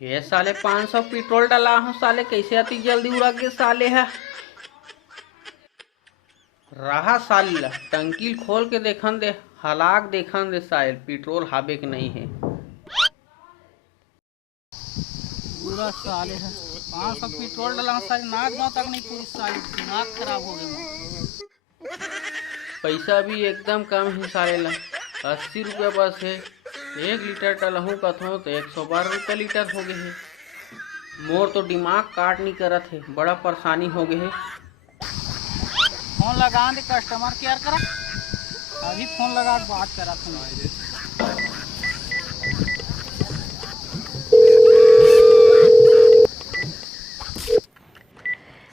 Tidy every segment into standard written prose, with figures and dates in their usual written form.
ये साले 500 पेट्रोल डाला हूँ, साले कैसे आती जल्दी उड़ा के साले है। रहा साली ला टंकी खोल के देखन दे, हलाक देखन दे साले पेट्रोल हाबे के नहीं है। पूरा साले है 500 पेट्रोल डाला हूँ, साले नाक गाँव तक नहीं पूरी, साले दिमाग खराब हो गया। पैसा भी एकदम कम है साले ला, 80 रुपया बस है। 1 लीटर डलहूँ कथों तो 112 रुपये लीटर हो गए है। मोर तो दिमाग काट नहीं करत है, बड़ा परेशानी हो गए है। फोन लगा दे कस्टमर केयर करा, अभी फोन लगा बात करा तुम्हारे।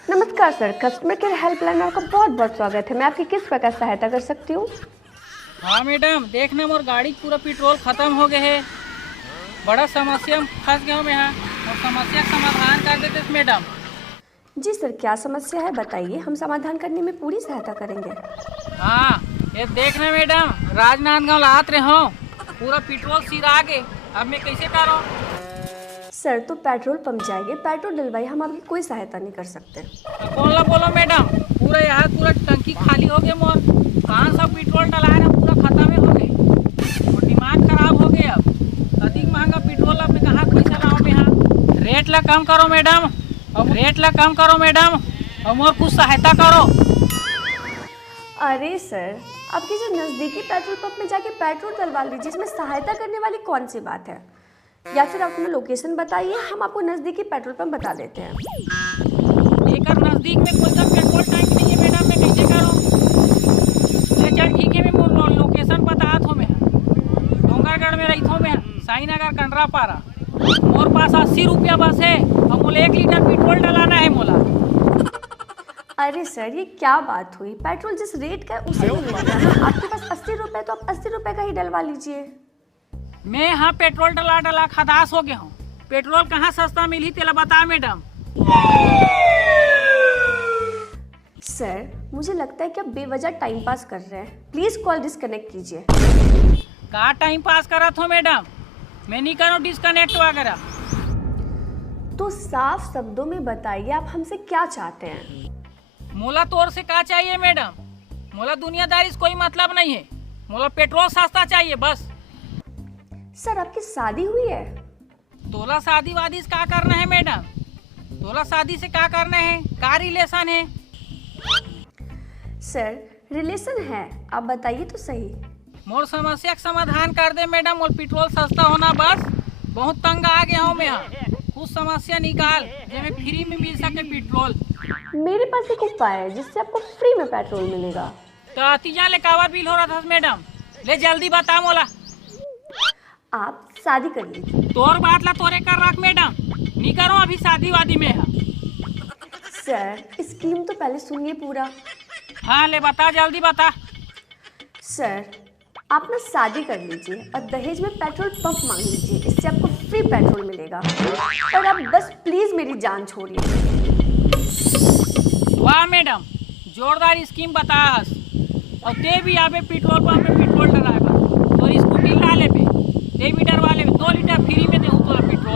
नमस्कार सर, कस्टमर केयर हेल्पलाइन में आपका बहुत बहुत स्वागत है। मैं आपकी किस प्रकार सहायता कर सकती हूँ? हाँ मैडम, देखना मोर गाड़ी पूरा पेट्रोल खत्म हो गए है, बड़ा समस्या में फंस गया हूँ मैं यहाँ, और समस्या का समाधान कर देते मैडम। जी सर, क्या समस्या है बताइए, हम समाधान करने में पूरी सहायता करेंगे। हाँ ये देखना मैडम, राजनांदगांव लात रहे हो, पूरा पेट्रोल सिरा गए, अब मैं कैसे करूँ? सर तो पेट्रोल पंप जाइए, पेट्रोल डलवाइए, हम आपकी कोई सहायता नहीं कर सकते। कौन ला बोलो मैडम, पूरा यहाँ पूरा टंकी खाली हो गया मोर, 500 पेट्रोल डलाए ना पूरा खत्म हो गए, और दिमाग खराब हो गया। अब अधिक महंगा पेट्रोल अब मैं कहाँ पैसा लाऊं मैं यहाँ? रेट ला कम करो मैडम, अब रेट ला कम करो मैडम, और मोर कुछ सहायता करो। अरे सर, आपकी जो नज़दीकी पेट्रोल पंप में जाके पेट्रोल डलवा लीजिए, इसमें सहायता करने वाली कौन सी बात है? या फिर आप अपना लोकेशन बताइए, हम आपको नज़दीकी पेट्रोल पंप बता देते हैं। लेकर नज़दीक में कोई सा पेट्रोल टैंक नहीं है मैडम, मैं कैसे करूँ? चल ठीक है, मैं मोर लोकेशन बता थो मैं, डोंगरगढ़ में रही थो मैं, साईनगर कंडरा पारा। मोर पास 80 रुपया बस है, और मोला 1 लीटर पेट्रोल डलाना है मोला। अरे सर, ये क्या बात हुई? पेट्रोल जिस रेट का है उसी में मिलेगा ना। आपके पास 80 रुपये, तो आप 80 रुपये का ही डलवा लीजिए। मैं यहाँ पेट्रोल डला खदास हो गया हूँ, पेट्रोल कहाँ सस्ता मिली तेला बता मैडम। सर, मुझे लगता है कि आप बेवजह टाइम पास कर रहे हैं, प्लीज कॉल डिस्कनेक्ट कीजिए। कहाँ टाइम पास करा थो मैडम, मैं नहीं करूँ डिस्कनेक्ट वगैरह। तो साफ शब्दों में बताइए, आप हमसे क्या चाहते हैं? मोला तोर से क्या चाहिए मैडम? मोला दुनियादारी से कोई मतलब नहीं है, मोला पेट्रोल सस्ता चाहिए बस। सर, आपकी शादी हुई है? तोला शादी वादी से क्या करना है मैडम? तोला शादी से क्या करना है, क्या रिलेशन है? सर, रिलेशन है, आप बताइए तो सही। मोर समस्या का समाधान कर दे मैडम, मोर पेट्रोल सस्ता होना बस, बहुत तंग आ गया हूँ मैं यहाँ, कुछ समस्या निकाल जिसमें फ्री में मिल सके पेट्रोल। मेरे पास एक उपाय है जिससे आपको फ्री में पेट्रोल मिलेगा। तो तीजा ले कावर बिल हो रहा था मैडम, ले जल्दी बता मोला। आप शादी कर लीजिए। तोर बात ला तोरे कर रख मैडम, नहीं करो अभी शादी वादी में है। सर, स्कीम तो पहले सुनिए पूरा। हाँ ले बता, जल्दी बता। सर, आप ना शादी कर लीजिए और दहेज में पेट्रोल पंप मांग लीजिए, इससे आपको फ्री पेट्रोल मिलेगा। और आप बस प्लीज मेरी जान छोड़िए। वाह मैडम, जोरदार स्कीम बता, और ते भी यहाँ पे पेट्रोल पंप पे पेट्रोल डलाएगा, और स्कूटी ला ले पे 2 लीटर वाले 2 लीटर फ्री में दे पेट्रोल।